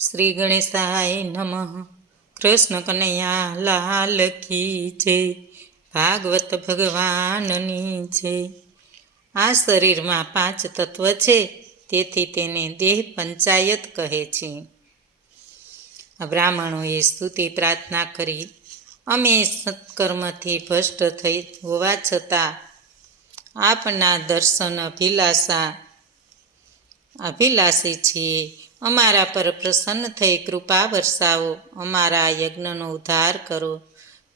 શ્રી ગણેશાય નમઃ. કૃષ્ણ કનૈયા લાલ કી જય. ભાગવત ભગવાનની જય. આ શરીરમાં 5 તત્વ છે, તેથી તેને દેહ પંચાયત કહે છે. બ્રાહ્મણોએ સ્તુતિ પ્રાર્થના કરી, અમે સત્કર્મથી ભ્રષ્ટ થઈ હોવા છતાં આપના દર્શન અભિલાષી છીએ. અમારા પર પ્રસન્ન થઈ કૃપા વરસાવો. અમારા યજ્ઞનો ઉદ્ધાર કરો.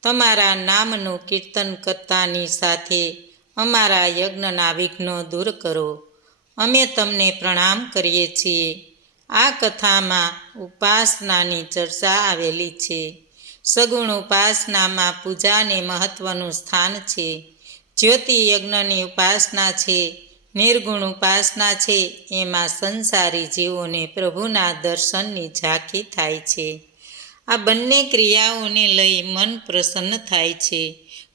તમારા નામનું કીર્તન કરતાની સાથે અમારા યજ્ઞના વિઘ્નો દૂર કરો. અમે તમને પ્રણામ કરીએ છીએ. આ કથામાં ઉપાસનાની ચર્ચા આવેલી છે. સગુણ ઉપાસનામાં પૂજાને મહત્વનું સ્થાન છે. જ્યોતિ યજ્ઞની ઉપાસના છે. નિર્ગુણ ઉપાસના છે. એમાં સંસારી જીવોને પ્રભુના દર્શનની ઝાંખી થાય છે. આ બંને ક્રિયાઓને લઈ મન પ્રસન્ન થાય છે.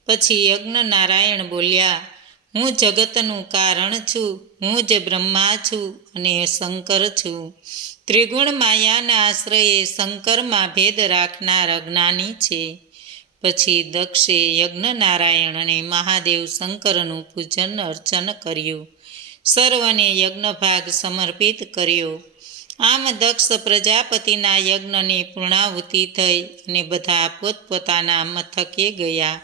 પછી યજ્ઞ નારાયણ બોલ્યા, હું જગતનું કારણ છું, હું જ બ્રહ્મા છું અને શંકર છું. ત્રિગુણ માયાના આશ્રયે શંકરમાં ભેદ રાખનાર અજ્ઞાની છે. પછી દક્ષે યજ્ઞ નારાયણ અને મહાદેવ શંકરનું પૂજન અર્ચન કર્યું. સર્વને યજ્ઞભાગ સમર્પિત કર્યો. આમ દક્ષ પ્રજાપતિના યજ્ઞની પૂર્ણાહુતિ થઈ અને બધા પોતપોતાના મથકે ગયા.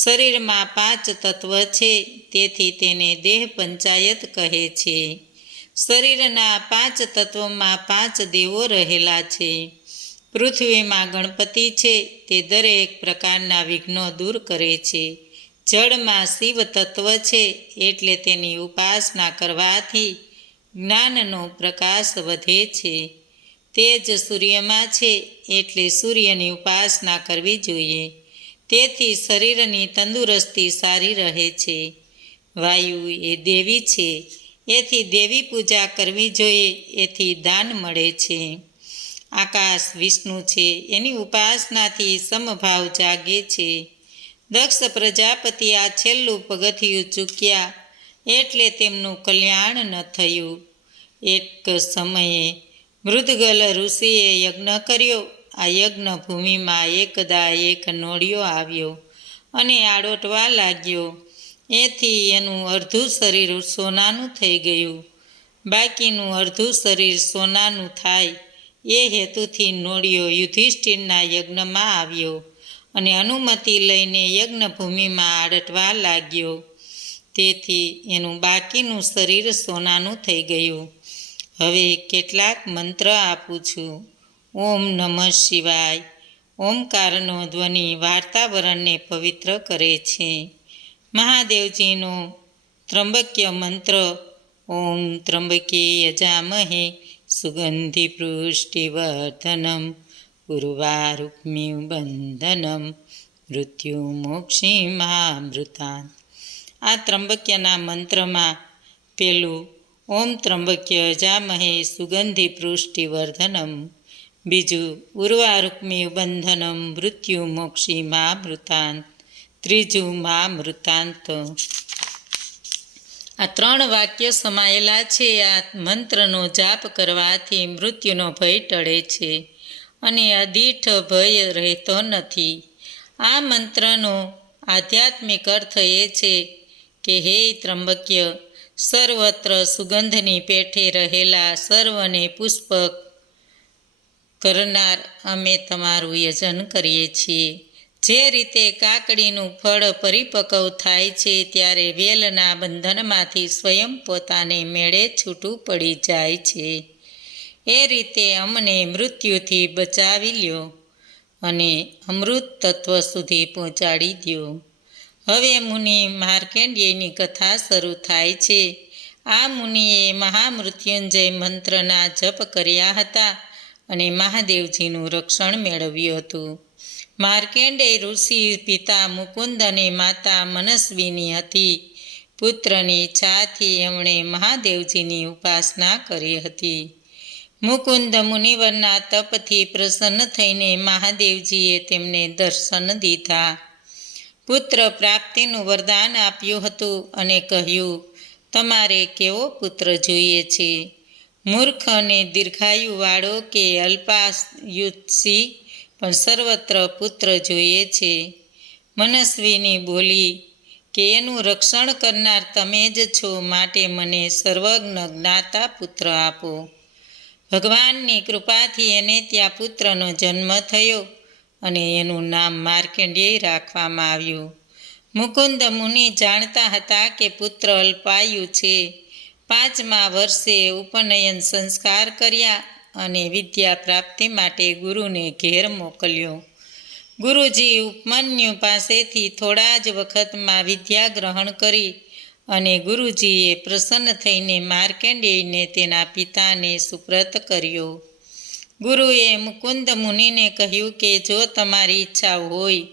શરીરમાં 5 તત્વ છે, તેથી તેને દેહ પંચાયત કહે છે. શરીરના 5 તત્વોમાં 5 દેવો રહેલા છે. પૃથ્વીમાં ગણપતિ છે, તે દરેક પ્રકારના વિઘ્નો દૂર કરે છે. જળમાં શિવ તત્વ છે, એટલે તેની ઉપાસના કરવાથી જ્ઞાનનો પ્રકાશ વધે છે. તેજ સૂર્યમાં છે, એટલે સૂર્યની ઉપાસના કરવી જોઈએ. તેથી શરીરની તંદુરસ્તી સારી રહે છે. વાયુ એ દેવી છે, એથી દેવી પૂજા કરવી જોઈએ. એથી દાન મળે છે. આકાશ વિષ્ણુ છે, એની ઉપાસનાથી સમભાવ જાગે છે. દક્ષ પ્રજાપતિ આ છેલ્લું પગથિયું ચૂક્યા, એટલે તેમનું કલ્યાણ ન થયું. એક સમયે મૃદગલ ઋષિએ યજ્ઞ કર્યો. આ યજ્ઞ ભૂમિમાં એકદા એક નોળિયો આવ્યો અને આડોટવા લાગ્યો. એથી એનું અડધું શરીર સોનાનું થઈ ગયું. બાકીનું અડધું શરીર સોનાનું થાય એ હેતુથી નોળિયો યુધિષ્ઠિરના યજ્ઞમાં આવ્યો અને અનુમતિ લઈને યજ્ઞભૂમિમાં આડટવા લાગ્યો. તેથી એનું બાકીનું શરીર સોનાનું થઈ ગયું. હવે કેટલાક મંત્ર આપું છું. ઓમ નમઃ શિવાય. ઓમકારનો ધ્વનિ વાતાવરણને પવિત્ર કરે છે. મહાદેવજીનો ત્રંબક્ય મંત્ર. ઓમ ત્રંબકે યજામહે સુગંધિ પુષ્ટિવર્ધનમ ઉર્વારુક્મિ બંધનમ મૃત્યુમોક્ષીમામૃતાન. આ ત્રંબક્યના મંત્રમાં પેલું ઓમ ત્રંબક્ય યજામહે સુગંધિ પુષ્ટિવર્ધનમ, બીજું ઉર્વારુક્મિ બંધનમ મૃત્યુમોક્ષીમામૃતાન, ત્રીજું મામૃતાંત. આ 3 વાક્ય સમાયેલા છે. આ મંત્રનો જાપ કરવાથી મૃત્યુનો ભય ટળે છે અને અદીઠ ભય રહેતો નથી. આ મંત્રનો આધ્યાત્મિક અર્થ એ છે કે હે ત્રંબક્ય, સર્વત્ર સુગંધની પેઠે રહેલા સર્વને પુષ્પક કરનાર અમે તમારું યજન કરીએ છીએ. જે રીતે કાકડીનું ફળ પરિપક્વ થાય છે ત્યારે વેલના બંધનમાંથી સ્વયં પોતાને મેળે છૂટું પડી જાય છે, એ રીતે અમને મૃત્યુથી બચાવી લ્યો અને અમૃત તત્વ સુધી પહોંચાડી દ્યો. હવે મુનિ માર્કંડેયની કથા શરૂ થાય છે. આ મુનિએ મહામૃત્યુંજય મંત્રના જપ કર્યા હતા અને મહાદેવજીનું રક્ષણ મેળવ્યું હતું. માર્કંડેય ઋષિ પિતા મુકુંદ અને માતા મનસ્વીની હતી. પુત્રની ઈચ્છાથી એમણે મહાદેવજીની ઉપાસના કરી હતી. મુકુંદ મુનિવરના તપથી પ્રસન્ન થઈને મહાદેવજીએ તેમને દર્શન દીધા. પુત્ર પ્રાપ્તિનું વરદાન આપ્યું હતું અને કહ્યું, તમારે કેવો પુત્ર જોઈએ છે? મૂર્ખ અને દીર્ઘાયુવાળો કે અલ્પાયુષી પણ સર્વત્ર પુત્ર જોઈએ છે. મનસ્વીની બોલી કે એનું રક્ષણ કરનાર તમે જ છો, માટે મને સર્વજ્ઞ જ્ઞાતા પુત્ર આપો. ભગવાનની કૃપાથી એને ત્યાં પુત્રનો જન્મ થયો અને એનું નામ માર્કંડેય રાખવામાં આવ્યું. મુકુંદ મુનિ જાણતા હતા કે પુત્ર અલ્પાયુ છે. 5મા વર્ષે ઉપનયન સંસ્કાર કર્યા અને વિદ્યા પ્રાપ્તિ માટે ગુરુને ઘેર મોકલ્યો. ગુરુજી ઉપમન્યુ પાસેથી થોડા જ વખતમાં વિદ્યા ગ્રહણ કરી અને ગુરુજીએ પ્રસન્ન થઈને માર્કંડેયને તેના પિતાને સુપ્રત કર્યો. ગુરુએ મુકુંદ મુનિને કહ્યું કે જો તમારી ઈચ્છા હોય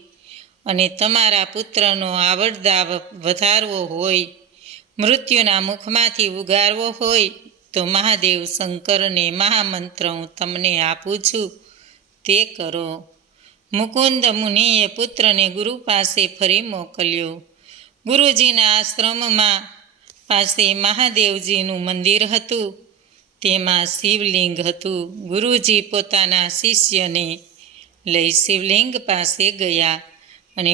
અને તમારા પુત્રનો આવડદા વધારવો હોય, મૃત્યુના મુખમાંથી ઉગારવો હોય, તો મહાદેવ શંકરને મહામંત્ર હું તમને આપું છું, તે કરો. મુકુંદ મુનિએ પુત્રને ગુરુ પાસે ફરી મોકલ્યો. ગુરુજીના આશ્રમમાં પાસે મહાદેવજીનું મંદિર હતું. તેમાં શિવલિંગ હતું. ગુરુજી પોતાના શિષ્યને લઈ શિવલિંગ પાસે ગયા અને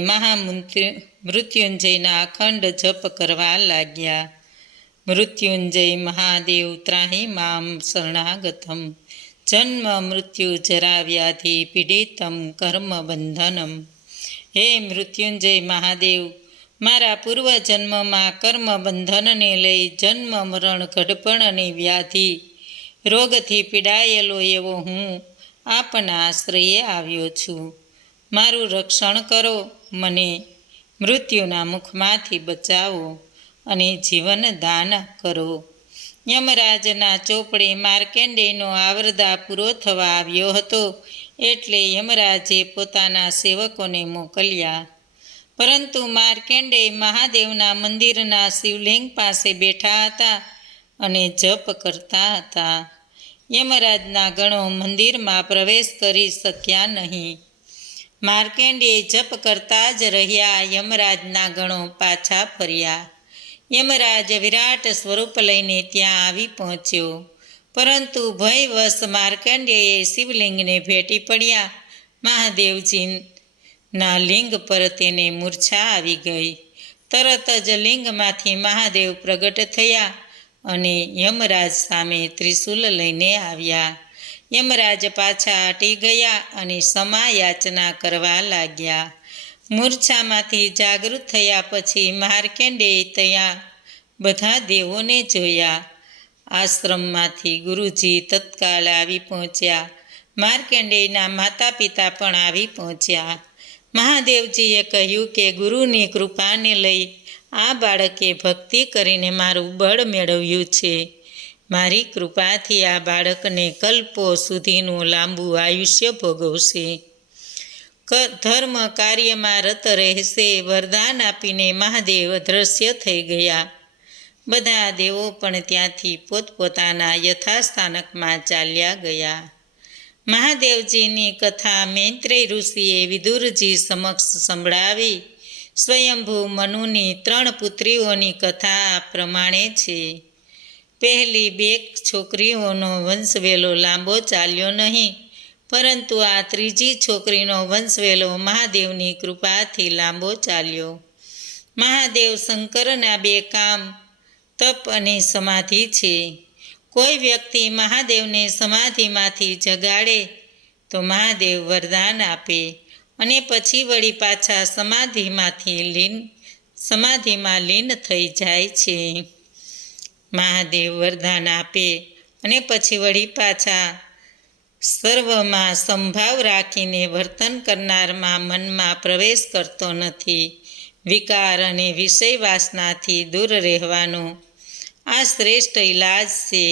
મૃત્યુંજયના અખંડ જપ કરવા લાગ્યા. મૃત્યુંજય મહાદેવ ત્રાહી મામ શરણાગતમ, જન્મ મૃત્યુ જરા વ્યાધિ પીડિતમ કર્મ બંધનમ. હે મૃત્યુંજય મહાદેવ, મારા પૂર્વજન્મમાં કર્મ બંધનને લઈ જન્મ મરણ ઘડપણ અને વ્યાધિ રોગથી પીડાયેલો એવો હું આપના આશ્રયે આવ્યો છું. મારું રક્ષણ કરો, મને મૃત્યુના મુખમાંથી બચાવો અને જીવન દાન કરો. યમરાજના ચોપડે માર્કંડેયનો આવરદા પૂરો થવા આવ્યો હતો, એટલે યમરાજે પોતાના સેવકોને મોકલ્યા. પરંતુ માર્કંડેય મહાદેવના મંદિરના શિવલિંગ પાસે બેઠા હતા અને જપ કરતા હતા. યમરાજના ગણો મંદિરમાં પ્રવેશ કરી શક્યા નહીં. માર્કંડેય જપ કરતા જ રહ્યા. યમરાજના ગણો પાછા ફર્યા. યમરાજ વિરાટ સ્વરૂપ લઈને ત્યાં આવી પહોંચ્યો, પરંતુ ભયવશ માર્કંડેયે શિવલિંગને ભેટી પડ્યા. મહાદેવજીના લિંગ પર તેને મૂર્છા આવી ગઈ. તરત જ લિંગમાંથી મહાદેવ પ્રગટ થયા અને યમરાજ સામે ત્રિશૂલ લઈને આવ્યા. યમરાજ પાછા હટી ગયા અને ક્ષમા યાચના કરવા લાગ્યા. મૂર્છામાંથી જાગૃત થયા પછી માર્કંડેય ત્યાં બધા દેવોને જોયા. આશ્રમમાંથી ગુરુજી તત્કાલ આવી પહોંચ્યા. માર્કંડેયના માતા પિતા પણ આવી પહોંચ્યા. મહાદેવજીએ કહ્યું કે ગુરુની કૃપાને લઈ આ બાળકે ભક્તિ કરીને મારું બળ મેળવ્યું છે. મારી કૃપાથી આ બાળકને કલ્પો સુધીનું લાંબુ આયુષ્ય ભોગવશે, ધર્મ કાર્યમાં રત રહેશે. વરદાન આપીને મહાદેવ અદૃશ્ય થઈ ગયા. બધા દેવો પણ ત્યાંથી પોતપોતાના યથાસ્થાનકમાં ચાલ્યા ગયા. મહાદેવજીની કથા મૈત્રેય ઋષિએ વિદુરજી સમક્ષ સંભળાવી. સ્વયંભૂ મનુની 3 પુત્રીઓની કથા આ પ્રમાણે છે. પહેલી 2 છોકરીઓનો વંશવેલો લાંબો ચાલ્યો નહીં, પરંતુ આ ત્રીજી છોકરીનો વંશવેલો મહાદેવની કૃપાથી લાંબો ચાલ્યો. મહાદેવ શંકરના 2 કામ, તપ અને સમાધિ છે. કોઈ વ્યક્તિ મહાદેવને સમાધિમાંથી જગાડે તો મહાદેવ વરદાન આપે અને પછી વળી પાછા સમાધિમાં લીન થઈ જાય છે. મહાદેવ વરદાન આપે અને પછી વળી પાછા સર્વમાં સંભાવ રાખીને વર્તન કરનારમાં મનમાં પ્રવેશ કરતો નથી. વિકાર અને વિષય વાસનાથી દૂર રહેવાનો આ શ્રેષ્ઠ ઇલાજ છે.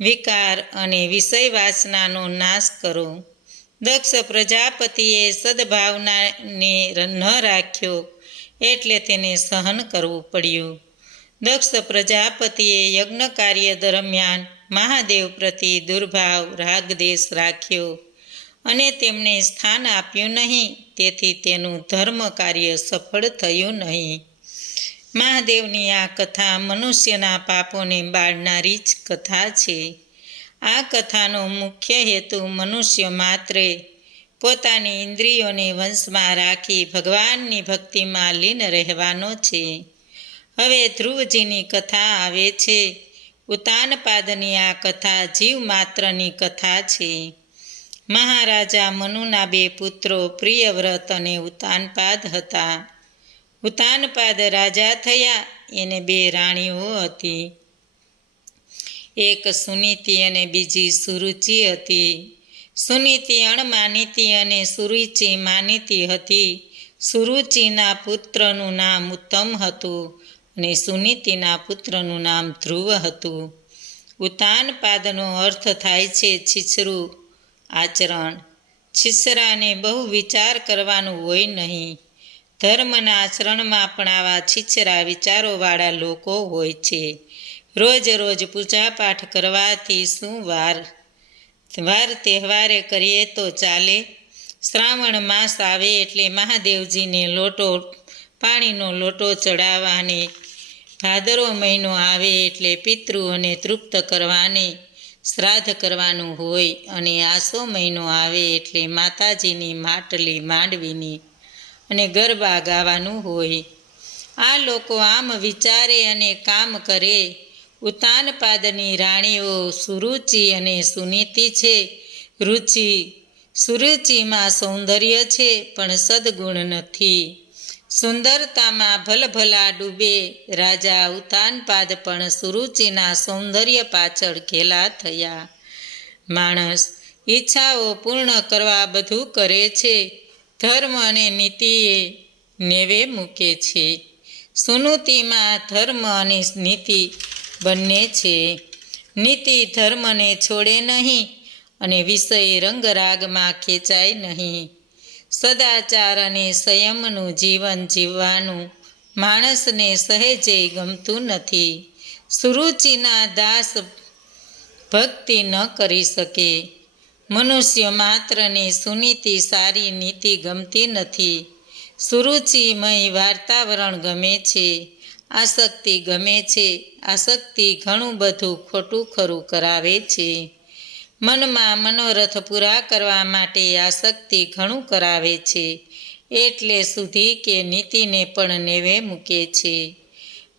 વિકાર અને વિષય વાસનાનો નાશ કરો. દક્ષ પ્રજાપતિએ સદભાવનાને ન રાખ્યો, એટલે તેને સહન કરવું પડ્યું. દક્ષ પ્રજાપતિએ યજ્ઞ કાર્ય દરમિયાન મહાદેવ પ્રતિ દુર્ભાવ રાગદેશ રાખ્યો અને તેમને સ્થાન આપ્યું નહીં, તેથી તેનું ધર્મ કાર્ય સફળ થયું નહીં. મહાદેવની આ કથા મનુષ્યના પાપોને બાળનારી જ કથા છે. આ કથાનો મુખ્ય હેતુ મનુષ્ય માત્રે પોતાની ઇન્દ્રિયોને વશમાં રાખી ભગવાનની ભક્તિમાં લીન રહેવાનો છે. હવે ધ્રુવજીની કથા આવે છે. ઉતાનપાદની આ કથા જીવ માત્રની કથા છે. મહારાજા મનુના બે પુત્રો પ્રિયવ્રત અને ઉતાનપાદ હતા. ઉતાનપાદ રાજા થયા. એને બે રાણીઓ હતી. એક સુનીતિ અને બીજી સુરુચિ હતી. સુનીતિ અણમાનીતી અને સુરુચિ માનીતી હતી. સુરુચિના પુત્રનું નામ ઉત્તમ હતું અને સુનીતિના પુત્રનું નામ ધ્રુવ હતું. ઉતાનપાદનો અર્થ થાય છે છીછરું આચરણ. છીછરાને બહુ વિચાર કરવાનું હોય નહીં. ધર્મના આચરણમાં પણ આવા છીછરા વિચારોવાળા લોકો હોય છે. રોજ રોજ પૂજાપાઠ કરવાથી શું વાર તહેવારે કરીએ તો ચાલે. શ્રાવણ માસ આવે એટલે મહાદેવજીને પાણીનો લોટો ચડાવવાને, ભાદરવો મહિનો આવે એટલે પિતૃઓને તૃપ્ત કરવાને શ્રાદ્ધ કરવાનું હોય અને આસો મહિનો આવે એટલે માતાજીની માટલી માંડવીની અને ગરબા ગાવાનું હોય. આ લોકો આમ વિચારે અને કામ કરે. ઉતાનપાદની રાણીઓ સુરુચિ અને સુનીતિ છે. સુરુચિમાં સૌંદર્ય છે પણ સદ્ગુણ નથી. સુંદરતામાં ભલભલા ડૂબે. રાજા ઉતાનપાદ પણ સુરુચિના સૌંદર્ય પાછળ ઘેલા થયા. માણસ ઈચ્છાઓ પૂર્ણ કરવા બધું કરે છે. ધર્મ અને નીતિએ નેવે મૂકે છે. સુનીતિમાં ધર્મ અને નીતિ બંને છે. નીતિ ધર્મને છોડે નહીં અને વિષય રંગરાગમાં ખેંચાય નહીં. સદાચાર અને સંયમનું જીવન જીવવાનું માણસને સહેજે ગમતું નથી. સુરુચિના દાસ ભક્તિ ન કરી શકે. મનુષ્ય માત્રને સુનીતિ સારી નીતિ ગમતી નથી. સુરુચિમય વાતાવરણ ગમે છે. આસક્તિ ગમે છે. આસક્તિ ઘણું બધું ખોટું ખરું કરાવે છે. મનમાં મનોરથ પૂરા કરવા માટે આસક્તિ ઘણું કરાવે છે. એટલે સુધી કે નીતિને પણ નેવે મૂકે છે.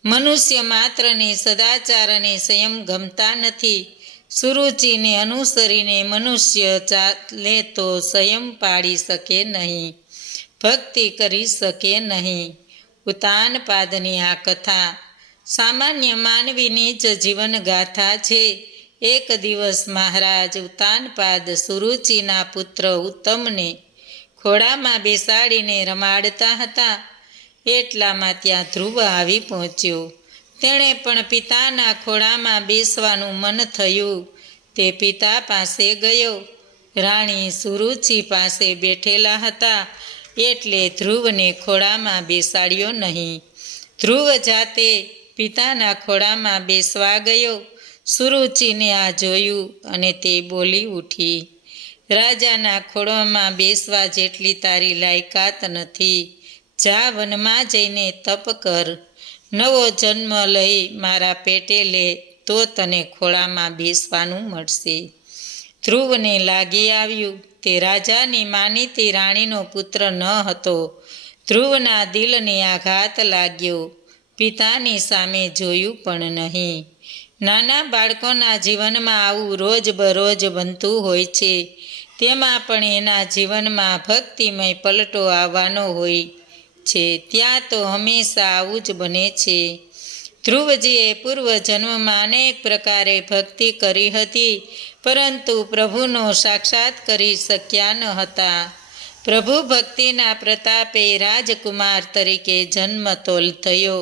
મનુષ્ય માત્રને સદાચાર અને સંયમ ગમતા નથી. સુરુચિને અનુસરીને મનુષ્ય ચાલે તો સંયમ પાળી શકે નહીં, ભક્તિ કરી શકે નહીં. ઉતાનપાદની આ કથા સામાન્ય માનવીની જ જીવનગાથા છે. એક દિવસ મહારાજ ઉતાનપાદ સુરુચિના પુત્ર ઉત્તમને ખોળામાં બેસાડીને રમાડતા હતા. એટલામાં ત્યાં ધ્રુવ આવી પહોંચ્યો. તેણે પણ પિતાના ખોળામાં બેસવાનું મન થયું. તે પિતા પાસે ગયો. રાણી સુરુચિ પાસે બેઠેલા હતા એટલે ધ્રુવને ખોળામાં બેસાડ્યો નહીં. ધ્રુવ જાતે પિતાના ખોળામાં બેસવા ગયો. સુરુચિને આ જોયું અને તે બોલી ઉઠી, રાજાના ખોળામાં બેસવા જેટલી તારી લાયકાત નથી. જા વનમાં જઈને તપ કર. નવો જન્મ લઈ મારા પેટે લે તો તને ખોળામાં બેસવાનું મળશે. ધ્રુવને લાગી આવ્યું તે રાજાની માનીતી રાણીનો પુત્ર ન હતો. ધ્રુવના દિલને આઘાત લાગ્યો. પિતાની સામે જોયું પણ નહીં. નાના બાળકોના જીવનમાં આવું રોજબરોજ બનતું હોય છે. તેમાં પણ એના જીવનમાં ભક્તિમય પલટો આવવાનો હોય છે. ત્યાં તો હંમેશા આવું જ બને છે. ધ્રુવજીએ પૂર્વજન્મમાં અનેક પ્રકારે ભક્તિ કરી હતી, પરંતુ પ્રભુનો સાક્ષાત કરી શક્યા ન હતા. પ્રભુ ભક્તિના પ્રતાપે રાજકુમાર તરીકે જન્મ તો થયો,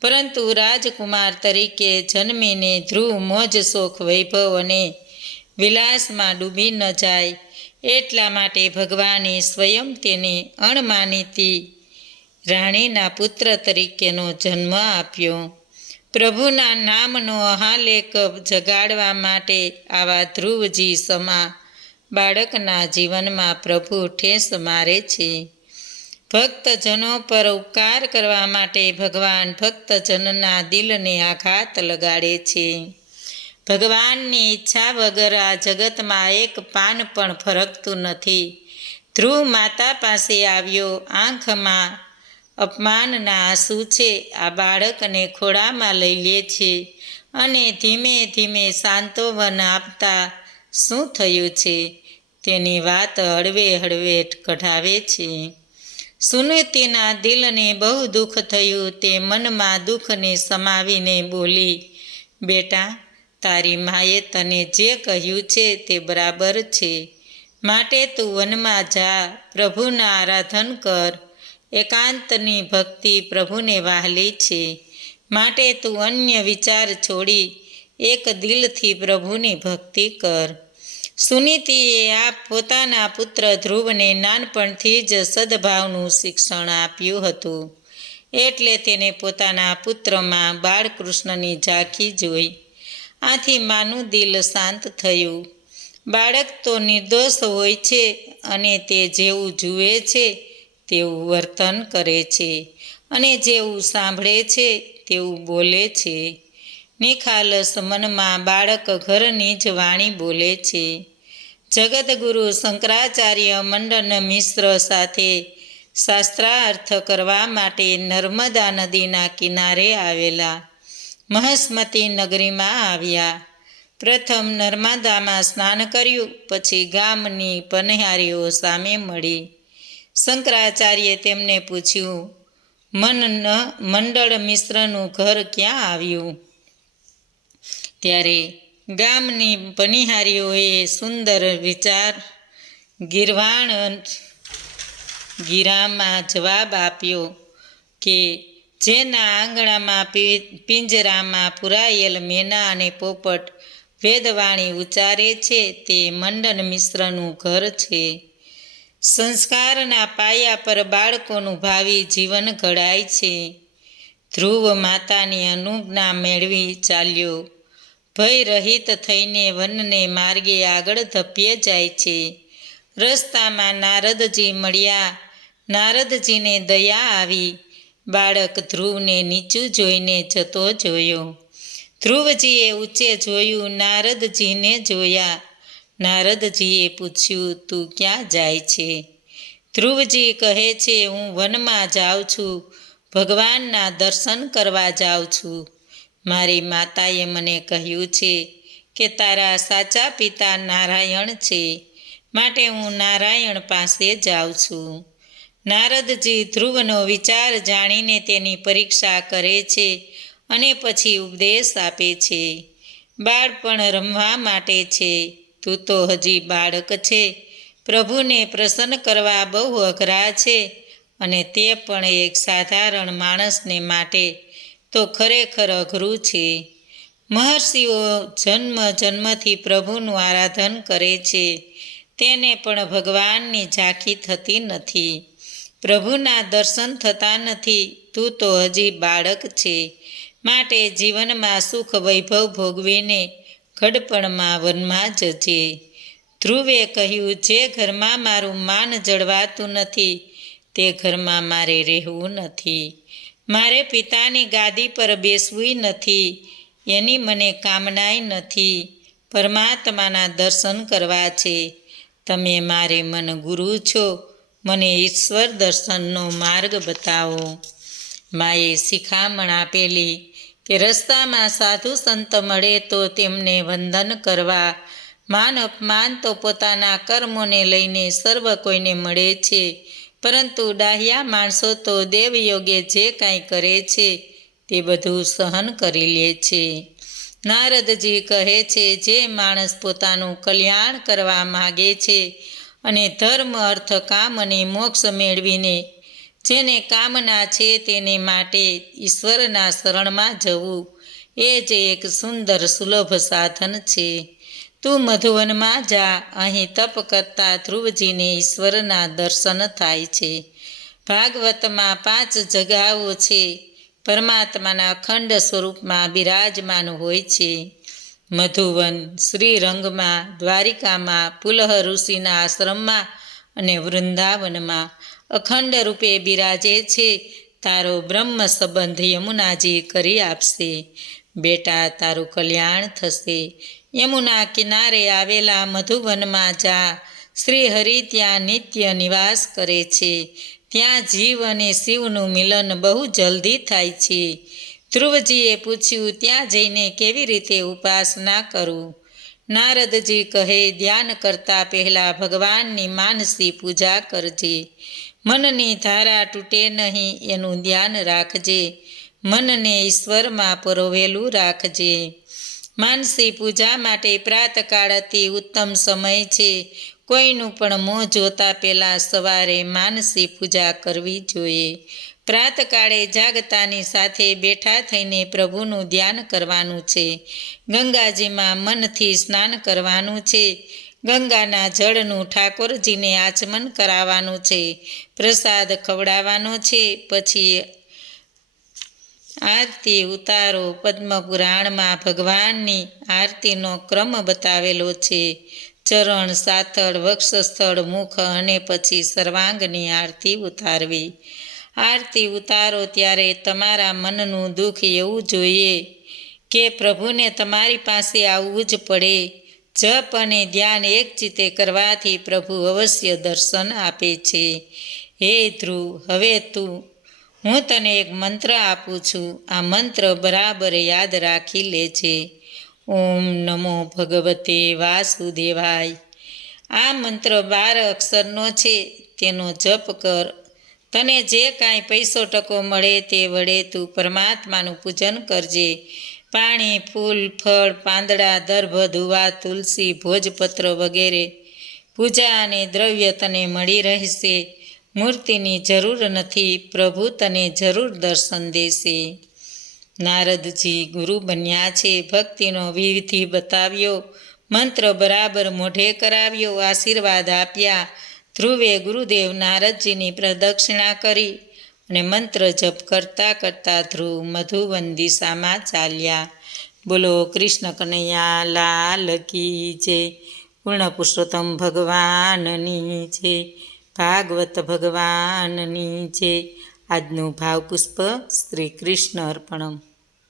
પરંતુ રાજકુમાર તરીકે જન્મીને ધ્રુવ મોજ શોખ વૈભવ અને વિલાસમાં ડૂબી ન જાય એટલા માટે ભગવાને સ્વયં તેને અણમાનીતી રાણીના પુત્ર તરીકેનો જન્મ આપ્યો. પ્રભુના નામનો અહાલેખ જગાડવા માટે આવા ધ્રુવજી સમા બાળકના જીવનમાં પ્રભુ ઠેસ મારે છે. ભક્તજનો પર ઉપકાર કરવા માટે ભગવાન ભક્તજનના દિલને આઘાત લગાડે છે. ભગવાનની ઈચ્છા વગર આ જગતમાં એક પાન પણ ફરકતું નથી. ધ્રુવ માતા પાસે આવ્યો. આંખમાં અપમાનના આંસુ છે. આ બાળકને ખોળામાં લઈ લે છે અને ધીમે ધીમે સાંત્વન આપતા શું થયું છે તેની વાત હળવે હળવે કઢાવે છે. સુનીતિના દિલને બહુ દુઃખ થયું. તે મનમાં દુઃખને સમાવીને બોલી, બેટા, તારી માએ તને જે કહ્યું છે તે બરાબર છે. માટે તું વનમાં જા, પ્રભુના આરાધન કર. એકાંતની ભક્તિ પ્રભુને વહાલી છે. માટે તું અન્ય વિચાર છોડી એક દિલથી પ્રભુની ભક્તિ કર. સુનીતિએ પોતાના પુત્ર ધ્રુવને નાનપણથી જ સદભાવનું શિક્ષણ આપ્યું હતું. એટલે તેને પોતાના પુત્રમાં બાળકૃષ્ણની ઝાંખી જોઈ. આથી માનું દિલ શાંત થયું. બાળક તો નિર્દોષ હોય છે અને તે જેવું જુએ છે તેવું વર્તન કરે છે અને જેવું સાંભળે છે તેવું બોલે છે. નિખાલસ મનમાં બાળક ઘરની જ વાણી બોલે છે. જગતગુરુ શંકરાચાર્ય મંડન મિશ્ર સાથે શાસ્ત્રાર્થ કરવા માટે નર્મદા નદીના કિનારે આવેલા મહસ્મતી નગરીમાં આવ્યા. પ્રથમ નર્મદામાં સ્નાન કર્યું. પછી ગામની પનિહારીઓ સામે મળી. શંકરાચાર્યે તેમને પૂછ્યું, મંડળ મિશ્રનું ઘર ક્યાં આવ્યું? ત્યારે ગામની પનિહારીઓએ સુંદર વિચાર ગીરામાં જવાબ આપ્યો કે જેના આંગણામાં પિંજરામાં પુરાયેલ મેના અને પોપટ વેદવાણી ઉચ્ચારે છે તે મંડન મિશ્રનું ઘર છે. સંસ્કારના પાયા પર બાળકોનું ભાવિ જીવન ઘડાય છે. ધ્રુવ માતાની અનુજ્ઞા મેળવી ચાલ્યો. ભય રહિત થઈને વનને માર્ગે આગળ ધપ્યે જાય છે. રસ્તામાં નારદજી મળ્યા. નારદજીને દયા આવી. બાળક ધ્રુવને નીચું જોઈને જતો જોયો. ધ્રુવજીએ ઊંચે જોયું. નારદજીને જોયા. નારદજીએ પૂછ્યું, તું ક્યાં જાય છે? ધ્રુવજી કહે છે, હું વનમાં જાઉં છું. ભગવાનના દર્શન કરવા જાઉં છું. મારી માતાએ મને કહ્યું છે કે તારા સાચા પિતા નારાયણ છે. માટે હું નારાયણ પાસે જાઉં છું. નારદજી ધ્રુવનો વિચાર જાણીને તેની પરીક્ષા કરે છે અને પછી ઉપદેશ આપે છે. બાળપણ રમવા માટે છે. તું તો હજી બાળક છે. પ્રભુને પ્રસન્ન કરવા બહુ અઘરા છે અને તે પણ એક સાધારણ માણસને માટે તો ખરેખર અઘરું છે. મહર્ષિઓ જન્મ જન્મથી પ્રભુનું આરાધન કરે છે. તેને પણ ભગવાનની ઝાંખી થતી નથી. પ્રભુના દર્શન થતા નથી. તું તો હજી બાળક છે. માટે જીવનમાં સુખ વૈભવ ભોગવીને ઘડપણમાં વનમાં જજે. ધ્રુવે કહ્યું, જે ઘરમાં મારું માન જળવાતું નથી તે ઘરમાં મારે રહેવું નથી. મારે પિતાની ગાદી પર બેસવું નથી. એની મને કામનાય નથી. પરમાત્માના દર્શન કરવા છે. તમે મારે મન ગુરુ છો. મને ઈશ્વર દર્શનનો માર્ગ બતાવો. માએ શિખામણ આપેલી કે રસ્તામાં સાધુ સંત મળે તો તેમને વંદન કરવા. માન અપમાન તો પોતાના કર્મોને લઈને સર્વ કોઈને મળે છે. પરંતુ ડાહ્યા માણસો તો દેવયોગે જે કાંઈ કરે છે તે બધું સહન કરી લે છે. નારદજી કહે છે, જે માણસ પોતાનું કલ્યાણ કરવા માગે છે અને ધર્મ, અર્થ, કામ અને મોક્ષ મેળવીને જેને કામના છે તેને માટે ઈશ્વરના શરણમાં જવું એ જ એક સુંદર સુલભ સાધન છે. તું મધુવનમાં જા. અહીં તપ કરતા ધ્રુવજીને ઈશ્વરના દર્શન થાય છે. ભાગવતમાં 5 જગાઓ છે. પરમાત્માના અખંડ સ્વરૂપમાં બિરાજમાન હોય છે. મધુવન, શ્રીરંગમાં, દ્વારિકામાં, પુલહ ઋષિના આશ્રમમાં અને વૃંદાવનમાં અખંડ રૂપે બિરાજે છે. તારો બ્રહ્મ સંબંધ યમુનાજી કરી આપશે. બેટા તારું કલ્યાણ થશે. યમુના કિનારે આવેલા મધુવનમાં જા. શ્રી હરિ ત્યાં નિત્ય નિવાસ કરે છે. ત્યાં જીવ અને શિવનું મિલન બહુ જલ્દી થાય છે. ધ્રુવજીએ પૂછ્યું, ત્યાં જઈને કેવી રીતે ઉપાસના કરું? નારદજી કહે, ધ્યાન કરતાં પહેલાં ભગવાનની માનસી પૂજા કરજે. મનની ધારા તૂટે નહીં એનું ધ્યાન રાખજે. મનને ઈશ્વરમાં પરોવેલું રાખજે. માનસી પૂજા માટે પ્રાતકાળ અતિ ઉત્તમ સમય છે. કોઈનું પણ મોં જોતા પહેલાં સવારે માનસી પૂજા કરવી જોઈએ. પ્રાતકાળે જાગતાની સાથે બેઠા થઈને પ્રભુનું ધ્યાન કરવાનું છે. ગંગાજીમાં મનથી સ્નાન કરવાનું છે. ગંગાના જળનું ઠાકોરજીને આચમન કરાવવાનું છે. પ્રસાદ ખવડાવવાનો છે. પછી આરતી ઉતારો. પદ્મપુરાણમાં ભગવાનની આરતીનો ક્રમ બતાવેલો છે. ચરણ, સાથળ, વક્ષસ્થળ, મુખ અને પછી સર્વાંગની આરતી ઉતારવી. આરતી ઉતારો ત્યારે તમારા મનનું દુઃખ એવું જોઈએ કે પ્રભુને તમારી પાસે આવવું જ પડે. જપ અને ધ્યાન એક ચિત્તે કરવાથી પ્રભુ અવશ્ય દર્શન આપે છે. હે ધ્રુવ, હવે હું તને એક મંત્ર આપું છું. આ મંત્ર બરાબર યાદ રાખી લેજે. ઓમ નમો ભગવતે વાસુદેવાય. આ મંત્ર 12 અક્ષરનો છે. તેનો જપ કર. તને જે કાંઈ પૈસો ટકો મળે તે વડે તું પરમાત્માનું પૂજન કરજે. પાણી, ફૂલ, ફળ, પાંદડા, દર્ભ, દુવા, તુલસી, ભોજપત્ર વગેરે પૂજા અને દ્રવ્ય તને મળી રહેશે. મૂર્તિની જરૂર નથી. પ્રભુ તને જરૂર દર્શન દેશે. નારદજી ગુરુ બન્યા છે. ભક્તિનો વિધિ બતાવ્યો. મંત્ર બરાબર મોઢે કરાવ્યો. આશીર્વાદ આપ્યા. ધ્રુવે ગુરુદેવ નારદજીની પ્રદક્ષિણા કરી અને મંત્ર જપ કરતાં કરતાં ધ્રુવ મધુવન દિશામાં ચાલ્યા. બોલો કૃષ્ણ કનૈયા લાલ કી જય. પૂર્ણ પુરુષોત્તમ ભગવાનની જય. ભાગવત ભગવાનની જય. આજનું ભાવપુષ્પ શ્રી કૃષ્ણ અર્પણમ.